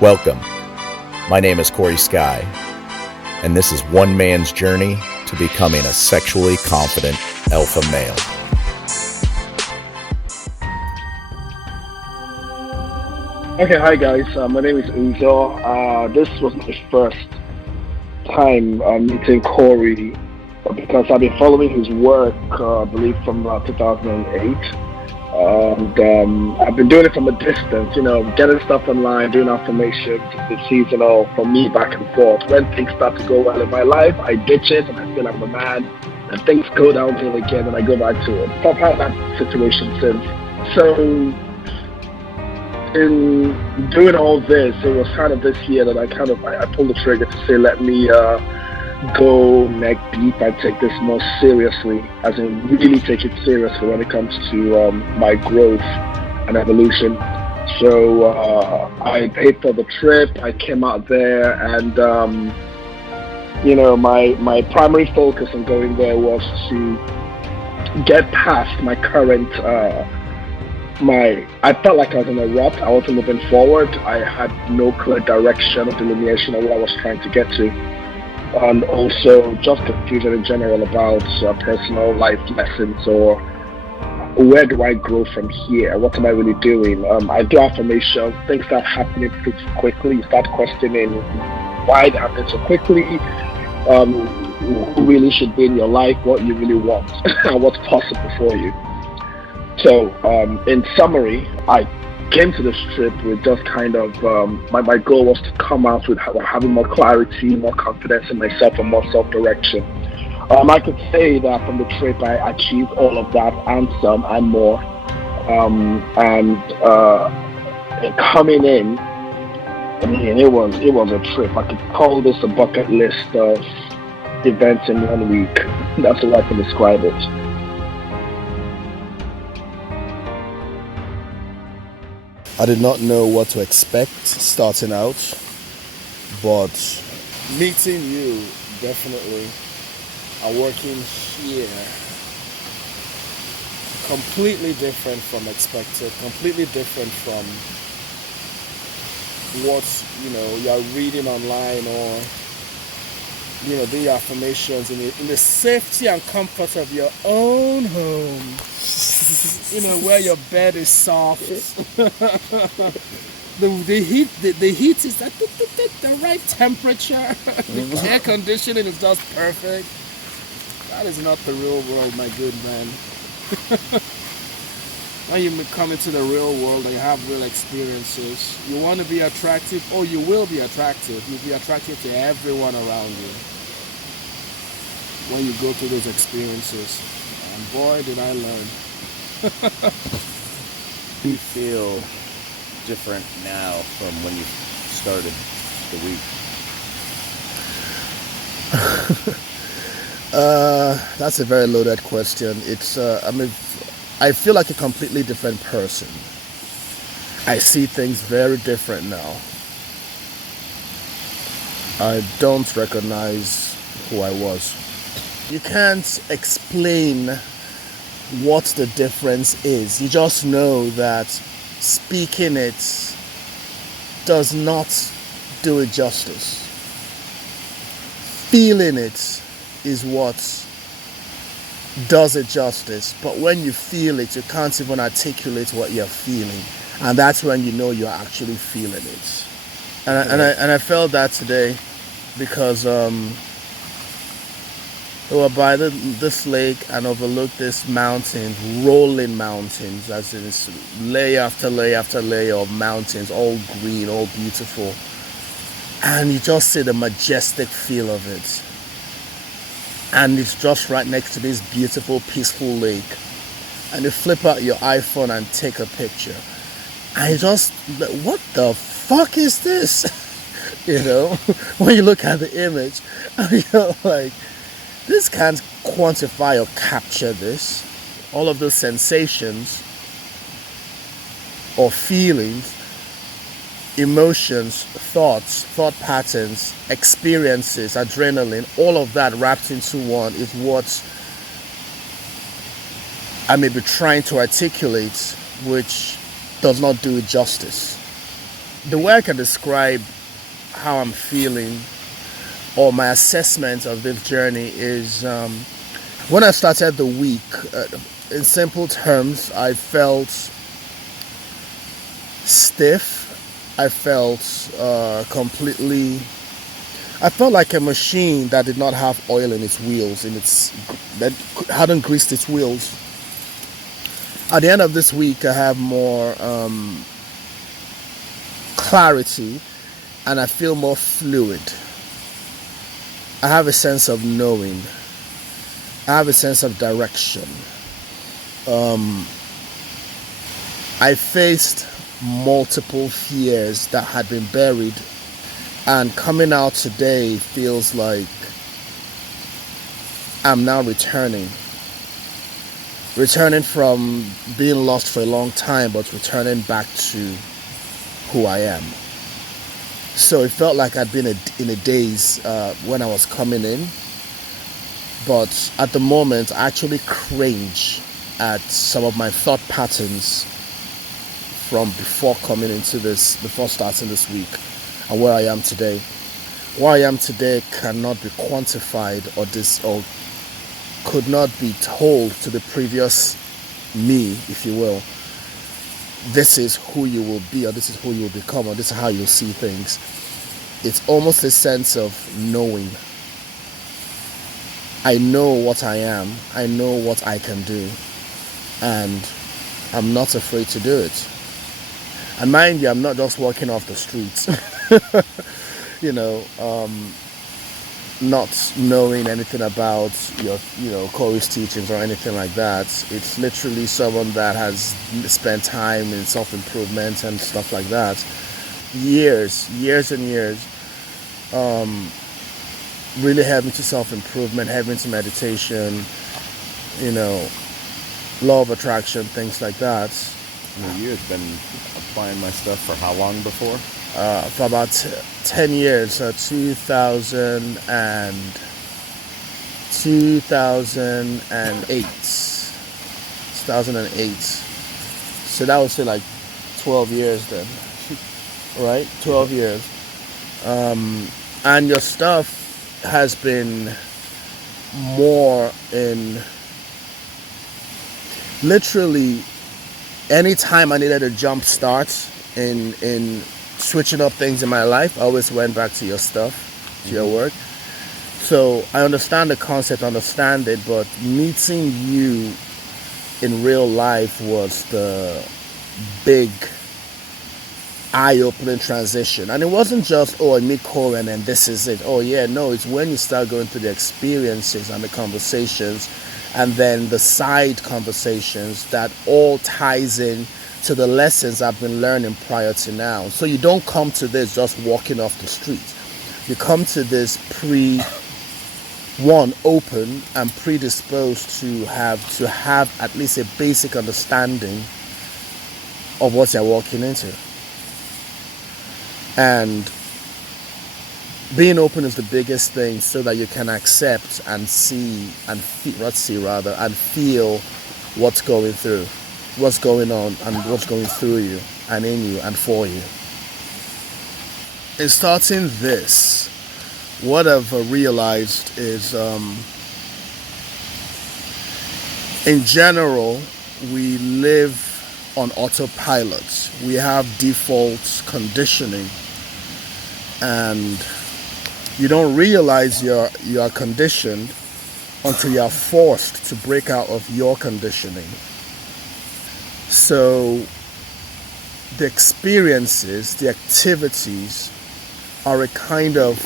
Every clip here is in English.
Welcome. My name is Corey Sky, and this is one man's journey to becoming a sexually confident alpha male. Okay, hi guys. My name is Uzo. This was my first time meeting Corey because I've been following his work, I believe, from 2008. And I've been doing it from a distance, getting stuff online, doing affirmations. It's seasonal for me back and forth. When things start to go well in my life, I ditch it and I feel like I'm a man. And things go downhill again and I go back to it. So I've had that situation since. So in doing all this, it was kind of this year that I pulled the trigger to say, let me go neck deep and take this more seriously, as in really take it seriously when it comes to my growth and evolution. So I paid for the trip. I came out there, and my primary focus on going there was to get past my current. I felt like I was in a rut. I wasn't moving forward. I had no clear direction or delineation of what I was trying to get to. And also just confusion in general about personal life lessons, or where do I grow from here? What am I really doing? I do affirmations. Things start happening pretty quickly. You start questioning why they happen so quickly, who really should be in your life, what you really want, and what's possible for you. So, in summary, I came to this trip with just kind of, my goal was to come out with having more clarity, more confidence in myself, and more self-direction. I could say that from the trip I achieved all of that and some and more. Coming in, I mean, it was a trip. I could call this a bucket list of events in 1 week. That's the way I can describe it. I did not know what to expect starting out, but meeting you definitely, and working here, completely different from expected, completely different from what you're reading online, or the affirmations in the safety and comfort of your own home. Where your bed is soft. the heat is at the right temperature. The air conditioning is just perfect. That is not the real world, my good man. When you come into the real world and you have real experiences, you want to be attractive, or you will be attractive. You'll be attractive to everyone around you when you go through those experiences. And boy, did I learn. Do you feel different now from when you started the week? That's a very loaded question. It's I feel like a completely different person. I see things very different now. I don't recognize who I was. You can't explain what the difference is. You just know that speaking it does not do it justice. Feeling it is what does it justice. But when you feel it, you can't even articulate what you're feeling, and that's when you know you're actually feeling it. And I felt that today because we were by this lake and overlooked this mountain, rolling mountains, as in it's layer after layer after layer of mountains, all green, all beautiful. And you just see the majestic feel of it. And it's just right next to this beautiful, peaceful lake. And you flip out your iPhone and take a picture. And you just, what the fuck is this? When you look at the image, and you're like, this can't quantify or capture this. All of those sensations or feelings, emotions, thoughts, thought patterns, experiences, adrenaline, all of that wrapped into one is what I may be trying to articulate, which does not do it justice. the way I can describe how I'm feeling or my assessment of this journey is when I started the week, in simple terms, I felt stiff. I felt I felt like a machine that did not have oil in its wheels, that hadn't greased its wheels. At the end of this week, I have more clarity, and I feel more fluid. I have a sense of knowing. I have a sense of direction. I faced multiple fears that had been buried, and coming out today feels like I'm now returning from being lost for a long time, but returning back to who I am. So it felt like I'd been in a daze when I was coming in, but at the moment I actually cringe at some of my thought patterns from before starting this week, and where I am today. Where I am today cannot be quantified or could not be told to the previous me, if you will. This is who you will be, or this is who you will become, or this is how you'll see things. It's almost a sense of knowing. I know what I am. I know what I can do. And I'm not afraid to do it. And mind you, I'm not just walking off the streets. Not knowing anything about Corey's teachings or anything like that. It's literally someone that has spent time in self-improvement and stuff like that. Years and years. Really heavy into self-improvement, heavy into meditation, law of attraction, things like that. You've been applying my stuff for how long before? For about 10 years, 2008. So that would say like 12 years then, right? 12 years. And your stuff has been more in literally anytime I needed a jump start in switching up things in my life, I always went back to your stuff, to your work. So I understand the concept, understand it, but meeting you in real life was the big eye-opening transition. And it wasn't just, I meet Corey and this is it. Oh yeah, no, it's when you start going through the experiences and the conversations, and then the side conversations that all ties in to the lessons I've been learning prior to now. So you don't come to this just walking off the street. You come to this open and predisposed to have at least a basic understanding of what you're walking into. And being open is the biggest thing, so that you can accept and feel what's going through, what's going on, and what's going through you and in you and for you. In starting this, what I've realized is, in general, we live on autopilot. We have default conditioning, and you don't realize you are conditioned until you are forced to break out of your conditioning. So the experiences, the activities are a kind of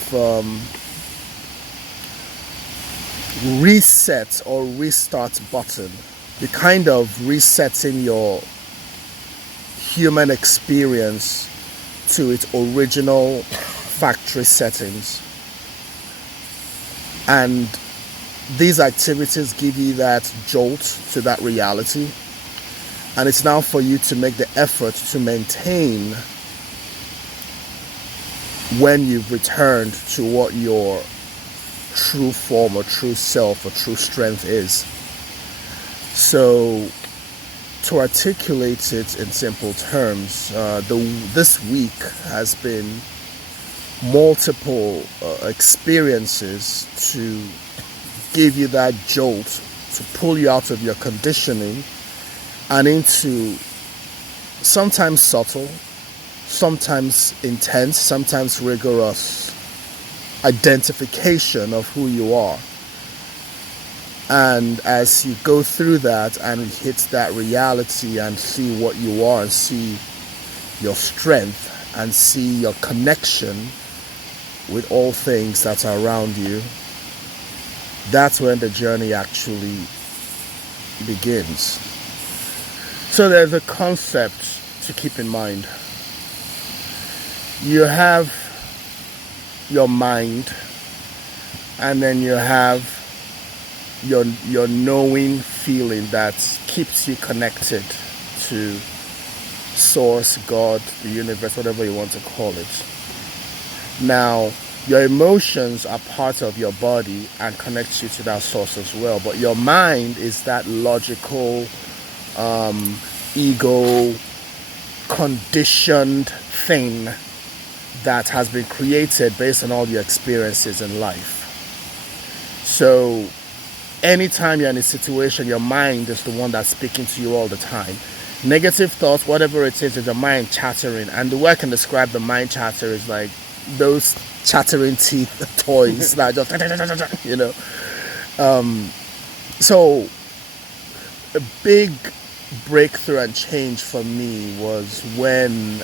reset or restart button. You're kind of resetting your human experience to its original factory settings. And these activities give you that jolt to that reality. And it's now for you to make the effort to maintain when you've returned to what your true form or true self or true strength is. So to articulate it in simple terms, this week has been multiple experiences to give you that jolt, to pull you out of your conditioning and into sometimes subtle, sometimes intense, sometimes rigorous identification of who you are. And as you go through that and hit that reality and see what you are and see your strength and see your connection with all things that are around you, that's when the journey actually begins. So there's a concept to keep in mind. You have your mind, and then you have your knowing feeling that keeps you connected to source, God, the universe, whatever you want to call it. Now, your emotions are part of your body and connect you to that source as well. But your mind is that logical, ego, conditioned thing that has been created based on all your experiences in life. So anytime you're in a situation, your mind is the one that's speaking to you all the time. Negative thoughts, whatever it is the mind chattering. And the way I can describe the mind chatter is like those chattering teeth toys that just, you know. So a big breakthrough and change for me was when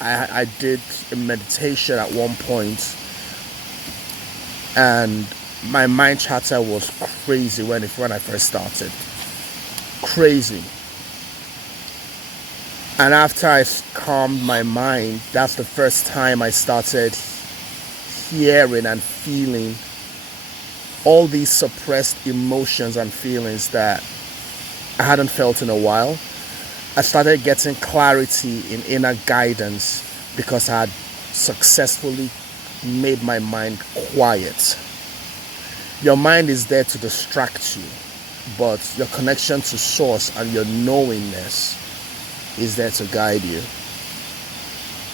I did a meditation at one point, and my mind chatter was crazy when I first started. Crazy. And after I calmed my mind, that's the first time I started hearing and feeling all these suppressed emotions and feelings that I hadn't felt in a while. I started getting clarity in inner guidance because I had successfully made my mind quiet. Your mind is there to distract you, but your connection to source and your knowingness is there to guide you.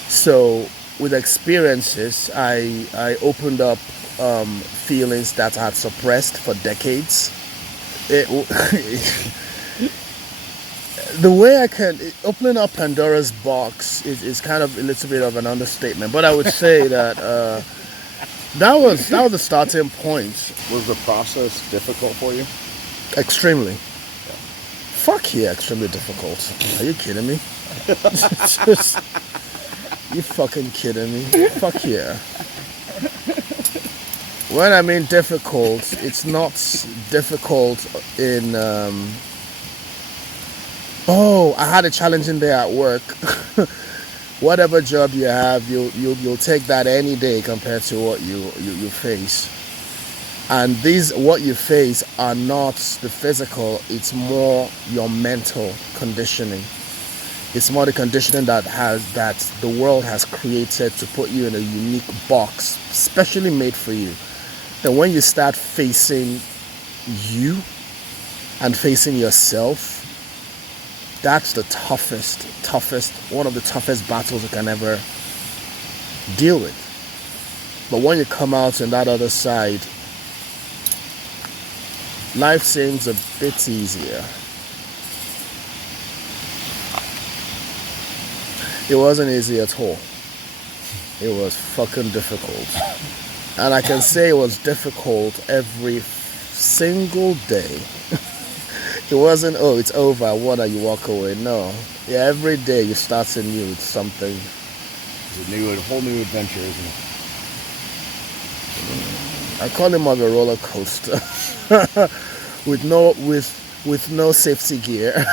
So with experiences, I opened up feelings that I had suppressed for decades. The way I can, opening up Pandora's box is kind of a little bit of an understatement, but I would say that that was the starting point. Was the process difficult for you? Extremely. Yeah. Fuck yeah, extremely difficult. Are you kidding me? You fucking kidding me? Fuck yeah. When I mean difficult, it's not difficult in I had a challenging day at work. Whatever job you have, you'll take that any day compared to what you face. And what you face are not the physical, it's more your mental conditioning. It's more the conditioning that the world has created to put you in a unique box, specially made for you. Then when you start facing you and facing yourself, that's the toughest, one of the toughest battles you can ever deal with. But when you come out on that other side, life seems a bit easier. It wasn't easy at all. It was fucking difficult. And I can say it was difficult every single day. It wasn't, it's over, what are you walk away? No. Yeah, every day you start anew with something. It's a whole new adventure, isn't it? I call it more of a roller coaster. with no safety gear,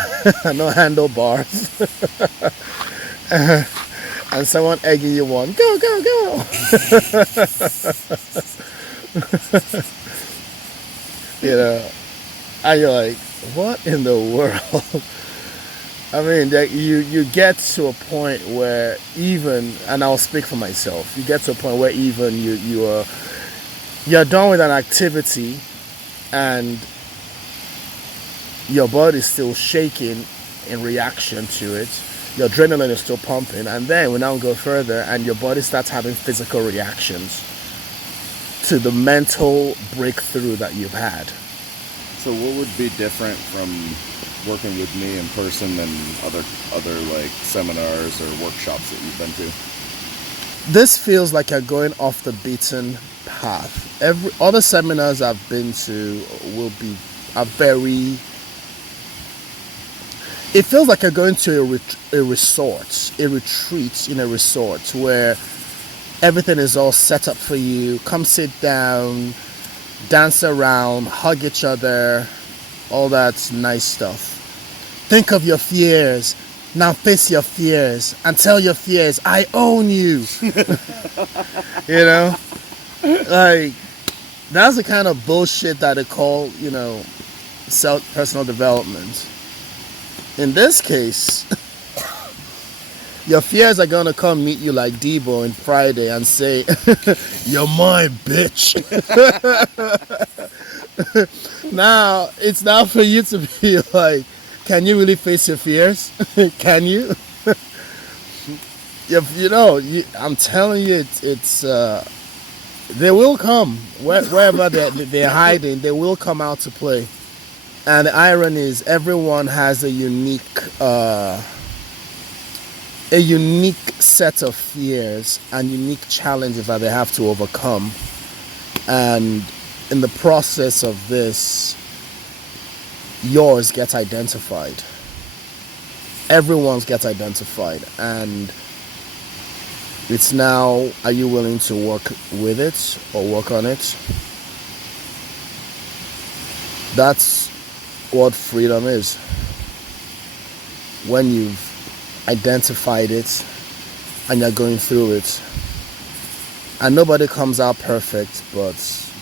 no handlebars. And someone egging you on, go, go, go. You know, and you're like, what in the world? I mean, you get to a point where even, and I'll speak for myself, you get to a point where even you're done with an activity and your body's still shaking in reaction to it. Your adrenaline is still pumping, and then we now go further, and your body starts having physical reactions to the mental breakthrough that you've had. So what would be different from working with me in person than other like seminars or workshops that you've been to? This feels like you're going off the beaten path. Every other seminars I've been to are very. It feels like you're going to a resort, a retreat in a resort where everything is all set up for you. Come sit down, dance around, hug each other, all that nice stuff. Think of your fears. Now face your fears and tell your fears, I own you. You know? Like, that's the kind of bullshit that they call, personal development. In this case, your fears are going to come meet you like Debo in Friday and say, you're mine, bitch. Now, it's now for you to be like, can you really face your fears? Can you? I'm telling you, it's they will come. Wherever they're hiding, they will come out to play. And the irony is everyone has a unique set of fears and unique challenges that they have to overcome. And in the process of this, yours gets identified. Everyone's gets identified. And it's now, are you willing to work with it or work on it? That's what freedom is. When you've identified it and you're going through it. And nobody comes out perfect, but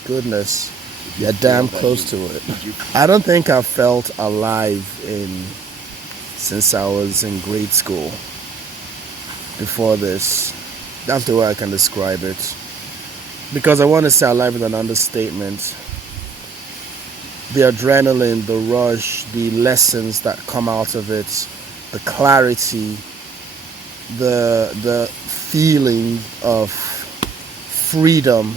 goodness, you're damn close to it. I don't think I've felt alive since I was in grade school. Before this. That's the way I can describe it. Because I want to say alive with an understatement. The adrenaline, the rush, the lessons that come out of it, the clarity, the feeling of freedom,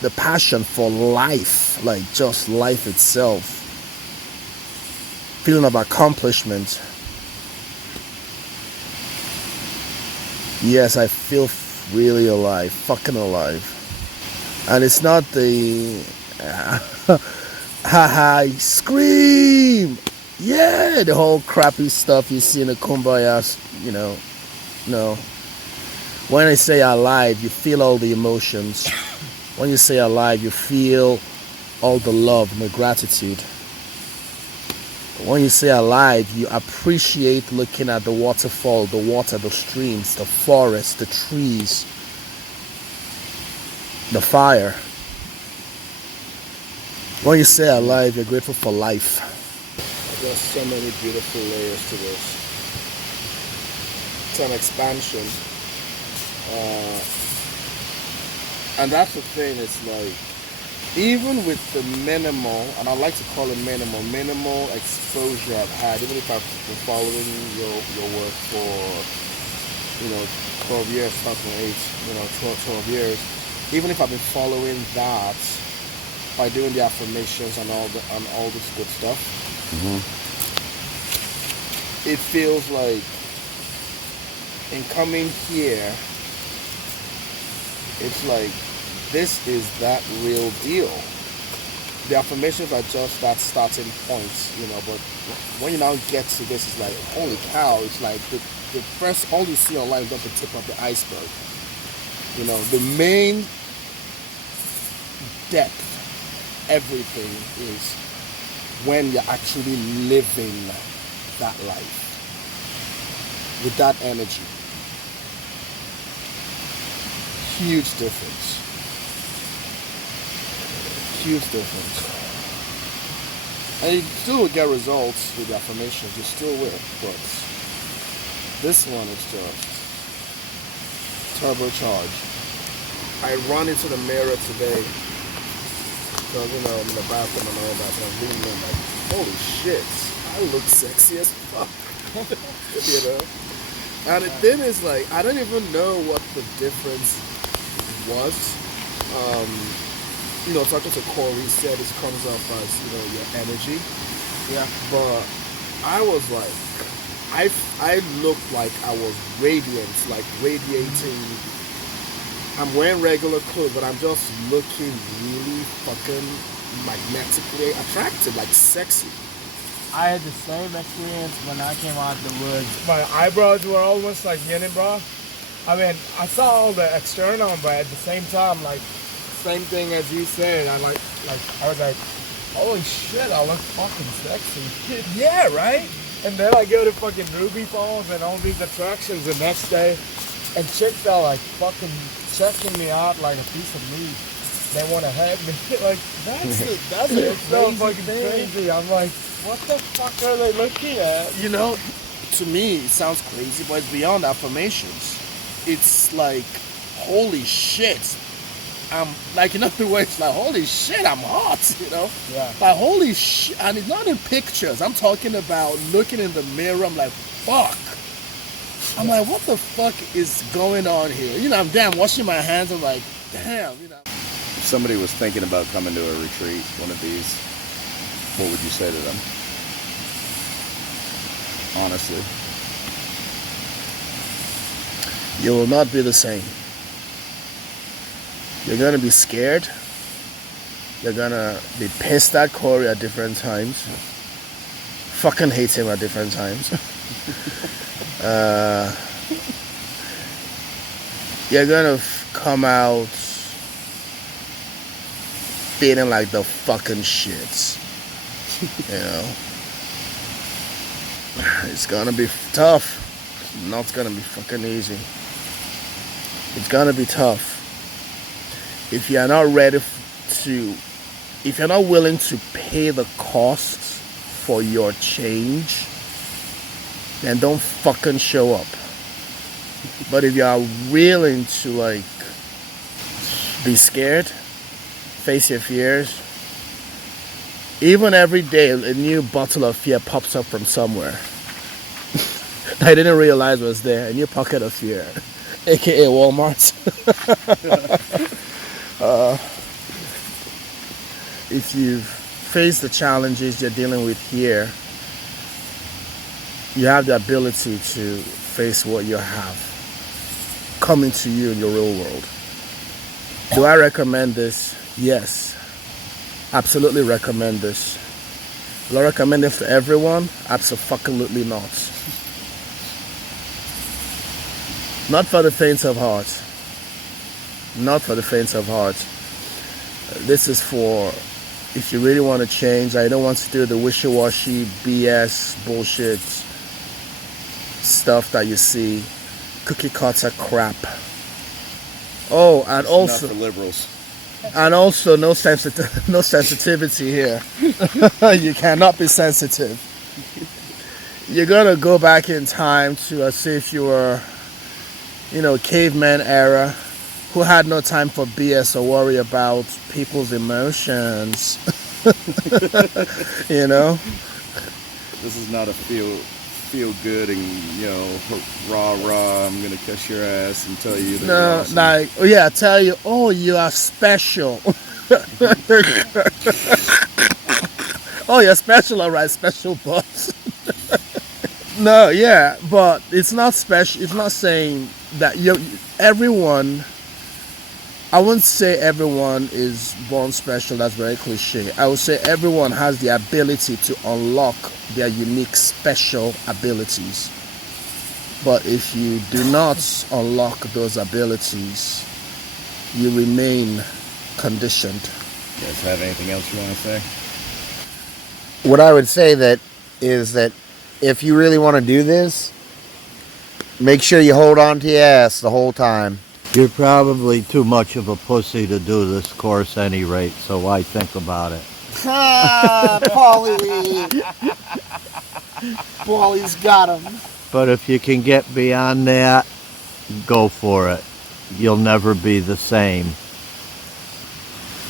the passion for life, like just life itself, feeling of accomplishment. Yes, I feel really alive, fucking alive. And it's not the haha, scream, yeah, the whole crappy stuff you see in the Kumbaya, no. When I say alive, you feel all the emotions. When you say alive, you feel all the love and the gratitude. When you say alive, you appreciate looking at the waterfall, the water, the streams, the forest, the trees, the fire. When you say alive, you're grateful for life. There's so many beautiful layers to this. It's an expansion. And that's the thing, it's like, even with the minimal, and I like to call it minimal exposure I've had, even if I've been following your work for, 12 years, 2008, 12 years, even if I've been following that by doing the affirmations and all this good stuff, it feels like in coming here, it's like, this is that real deal. The affirmations are just that starting point, but when you now get to this, it's like, holy cow, it's like the first, all you see online is just the tip of the iceberg. The main depth, everything is when you're actually living that life with that energy. Huge difference. Huge difference. And you still will get results with the affirmations, you still will, but this one is just turbocharged. I run into the mirror today because I'm in the bathroom and all that, and I'm leaning in like holy shit, I look sexy as fuck. You know? And the thing is, like, I don't even know what the difference was. Talking to Corey said it comes up as, your energy. Yeah. But I was like, I looked like I was radiant, like radiating. I'm wearing regular clothes, but I'm just looking really fucking magnetically attractive, like sexy. I had the same experience when I came out the woods. My eyebrows were almost like unibrow. I mean, I saw all the external, but at the same time, like, same thing as you said. I was like, holy shit, I look fucking sexy. Yeah, right? And then I go to fucking Ruby Falls and all these attractions the next day, and chicks are like fucking checking me out like a piece of meat. They want to hug me. Like, that's so fucking crazy. I'm like, what the fuck are they looking at? To me, it sounds crazy, but it's beyond affirmations. It's like, holy shit. I'm like, in other words, like, holy shit, I'm hot, Yeah. Like, holy shit. And it's not in pictures. I'm talking about looking in the mirror. I'm like, fuck. I'm like, what the fuck is going on here? I'm washing my hands. I'm like, damn, If somebody was thinking about coming to a retreat, one of these, what would you say to them? Honestly. You will not be the same. You're going to be scared. You're going to be pissed at Corey at different times. Fucking hate him at different times. You're going to come out feeling like the fucking shit. It's going to be tough. It's not going to be fucking easy. It's going to be tough. If you're not ready if you're not willing to pay the cost for your change, then don't fucking show up. But if you are willing to, like, be scared, face your fears, even every day a new bottle of fear pops up from somewhere. I didn't realize was there, a new pocket of fear, aka Walmart. If you've faced the challenges you're dealing with here, you have the ability to face what you have coming to you in your real world. Do I recommend this? Yes. Absolutely recommend this. Do I recommend it for everyone? Absolutely not. Not for the faint of heart. Not for the faint of heart. This is for if you really want to change. I don't want to do the wishy-washy BS bullshit stuff that you see, cookie cutter crap. Oh, and also Not for liberals. And also no sensitivity here. You cannot be sensitive. You're gonna go back in time to as if you were, caveman era, who had no time for BS or worry about people's emotions. This is not a feel good and rah I'm gonna kiss your ass and tell you that you're awesome. Tell you, oh, you are special. Oh, you're special, all right, special boss. No, yeah, but it's not special. It's not saying that everyone. I wouldn't say everyone is born special. That's very cliche. I would say everyone has the ability to unlock their unique special abilities. But if you do not unlock those abilities, you remain conditioned. You guys have anything else you want to say? What I would say is that if you really want to do this, make sure you hold on to your ass the whole time. You're probably too much of a pussy to do this course any rate, so why think about it? Paulie! Paulie's got him. But if you can get beyond that, go for it. You'll never be the same.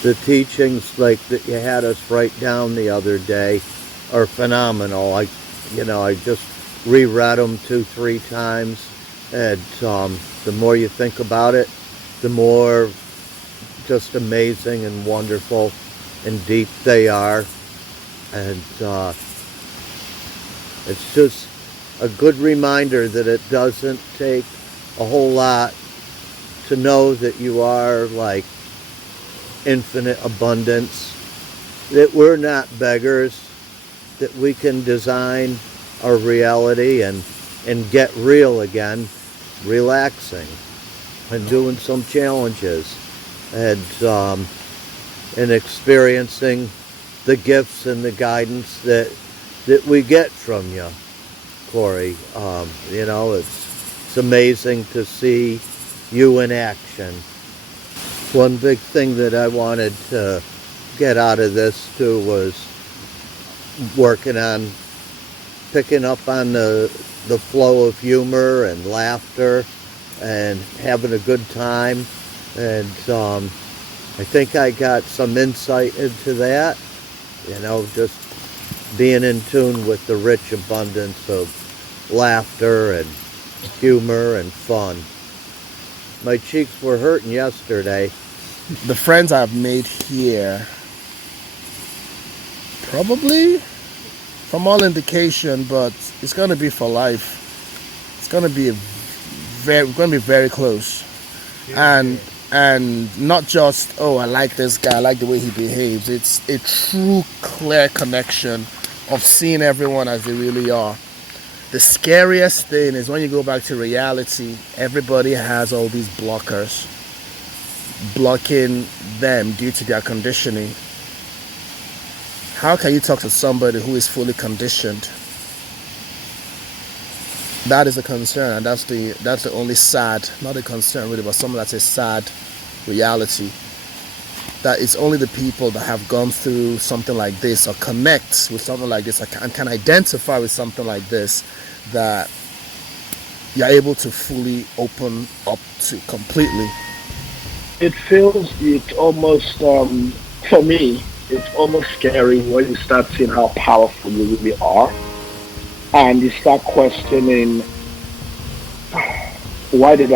The teachings like that you had us write down the other day are phenomenal. I just reread them 2-3 times, and the more you think about it, the more just amazing and wonderful and deep they are. And it's just a good reminder that it doesn't take a whole lot to know that you are like infinite abundance, that we're not beggars, that we can design our reality and get real again, relaxing and doing some challenges, and experiencing the gifts and the guidance that we get from you, Corey. It's amazing to see you in action. One big thing that I wanted to get out of this too was working on picking up on the flow of humor and laughter and having a good time. And I think I got some insight into that, just being in tune with the rich abundance of laughter and humor and fun. My cheeks were hurting yesterday. The friends I've made here, probably, from all indication, but it's going to be for life. It's going to be very close. And not just, oh, I like this guy, I like the way he behaves. It's a true, clear connection of seeing everyone as they really are. The scariest thing is when you go back to reality, everybody has all these blockers blocking them due to their conditioning. How can you talk to somebody who is fully conditioned? That is a concern, and that's the only sad, not a concern really, but something that's a sad reality. That it's only the people that have gone through something like this or connect with something like this and can identify with something like this that you're able to fully open up to completely. It feels, it's almost, for me, it's almost scary when you start seeing how powerful you really are. And you start questioning, why have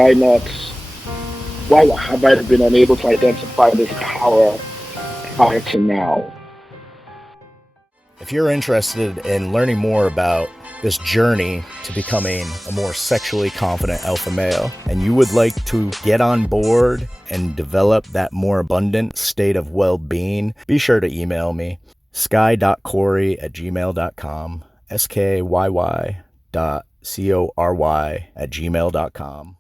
I been unable to identify this power prior to now? If you're interested in learning more about this journey to becoming a more sexually confident alpha male, and you would like to get on board and develop that more abundant state of well-being, be sure to email me, sky.corey@gmail.com, skyy.cory@gmail.com.